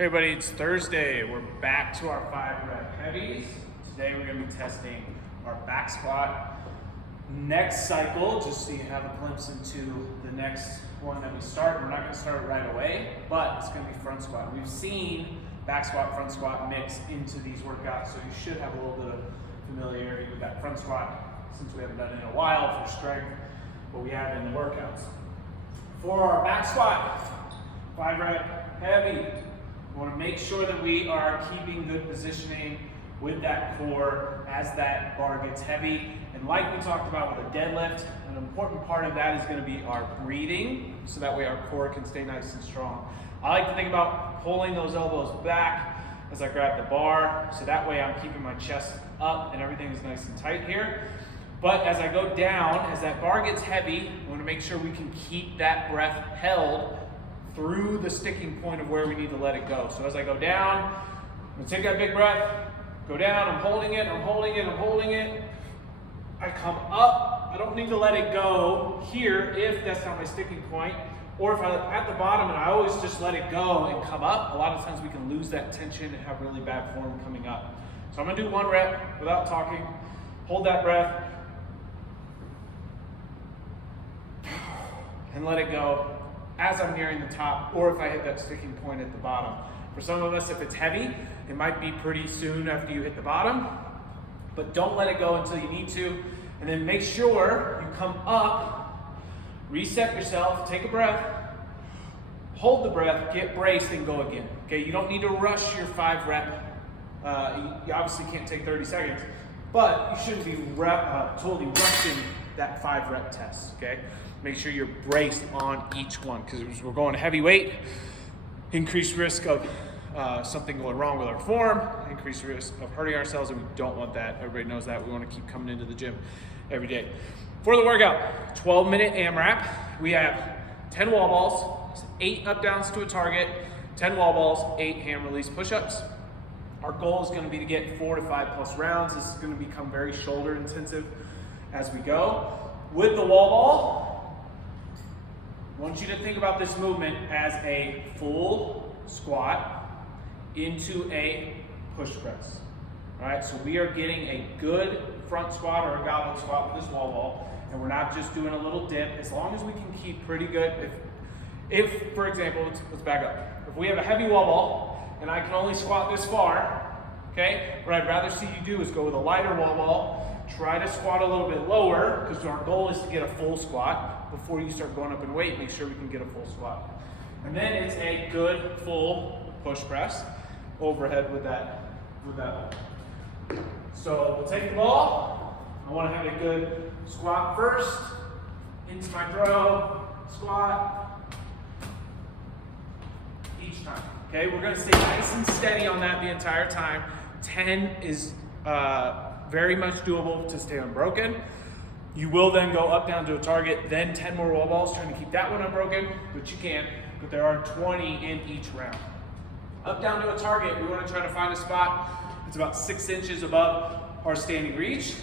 Hey everybody, it's Thursday. We're back to our 5-rep heavies. Today we're going to be testing our back squat next cycle, just so you have a glimpse into the next one that we start. We're not going to start it right away, but it's going to be front squat. We've seen back squat, front squat mix into these workouts, so you should have a little bit of familiarity with that front squat since we haven't done it in a while for strength, but we have in the workouts. For our back squat, 5-rep heavy. We want to make sure that we are keeping good positioning with that core as that bar gets heavy. And like we talked about with a deadlift, an important part of that is going to be our breathing, so that way our core can stay nice and strong. I like to think about pulling those elbows back as I grab the bar, so that way I'm keeping my chest up and everything is nice and tight here. But as I go down, as that bar gets heavy, we want to make sure we can keep that breath held through the sticking point of where we need to let it go. So as I go down, I'm gonna take that big breath, go down, I'm holding it, I'm holding it, I'm holding it. I come up, I don't need to let it go here if that's not my sticking point, or if I'm at the bottom and I always just let it go and come up, a lot of times we can lose that tension and have really bad form coming up. So I'm gonna do 1 rep without talking, hold that breath, and let it go as I'm nearing the top, or if I hit that sticking point at the bottom. For some of us, if it's heavy, it might be pretty soon after you hit the bottom, but don't let it go until you need to. And then make sure you come up, reset yourself, take a breath, hold the breath, get braced, and go again. Okay, you don't need to rush your 5-rep. You obviously can't take 30 seconds, but you shouldn't be totally rushing that 5-rep test, okay? Make sure you're braced on each one, because we're going heavy weight, increased risk of something going wrong with our form, increased risk of hurting ourselves, and we don't want that. Everybody knows that. We want to keep coming into the gym every day. For the workout, 12-minute AMRAP. We have 10 wall balls, 8 up downs to a target, 10 wall balls, 8 hand release push-ups. Our goal is going to be to get 4 to 5 plus rounds. This is going to become very shoulder intensive as we go. With the wall ball, I want you to think about this movement as a full squat into a push press. All right, so we are getting a good front squat or a goblet squat with this wall ball, and we're not just doing a little dip. As long as we can keep pretty good, if for example, let's back up. If we have a heavy wall ball and I can only squat this far, okay, what I'd rather see you do is go with a lighter wall ball, try to squat a little bit lower, because our goal is to get a full squat. Before you start going up in weight, make sure we can get a full squat. And then it's a good full push press overhead with that one. So we'll take the ball. I want to have a good squat first, into my throw, squat, each time. Okay, we're going to stay nice and steady on that the entire time. 10 is very much doable to stay unbroken. You will then go up, down to a target, then 10 more wall balls, trying to keep that one unbroken, but you can't. But there are 20 in each round. Up, down to a target, we want to try to find a spot that's about 6 inches above our standing reach.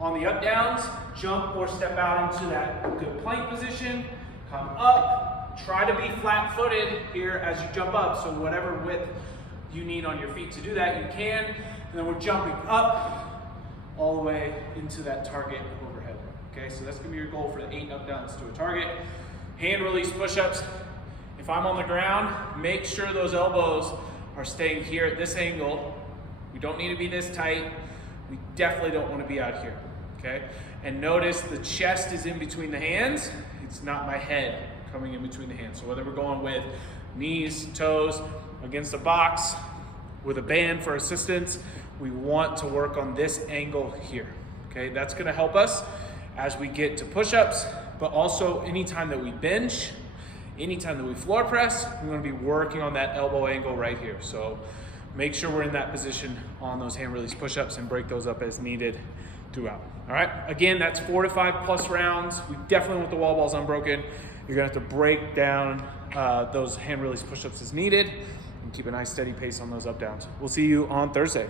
On the up downs, jump or step out into that good plank position, come up, try to be flat footed here as you jump up, so whatever width you need on your feet to do that, you can. And then we're jumping up all the way into that target overhead. Okay, so that's gonna be your goal for the 8 up downs to a target. Hand release push-ups. If I'm on the ground, make sure those elbows are staying here at this angle. We don't need to be this tight. We definitely don't want to be out here. Okay, and notice the chest is in between the hands. It's not my head coming in between the hands. So whether we're going with knees, toes, against a box, with a band for assistance, we want to work on this angle here. Okay, that's going to help us as we get to push-ups, but also anytime that we bench, anytime that we floor press, we're going to be working on that elbow angle right here. So make sure we're in that position on those hand release push-ups and break those up as needed throughout. All right, again, that's 4 to 5 plus rounds. We definitely want the wall balls unbroken. You're going to have to break down those hand release push-ups as needed and keep a nice steady pace on those up downs. We'll see you on Thursday.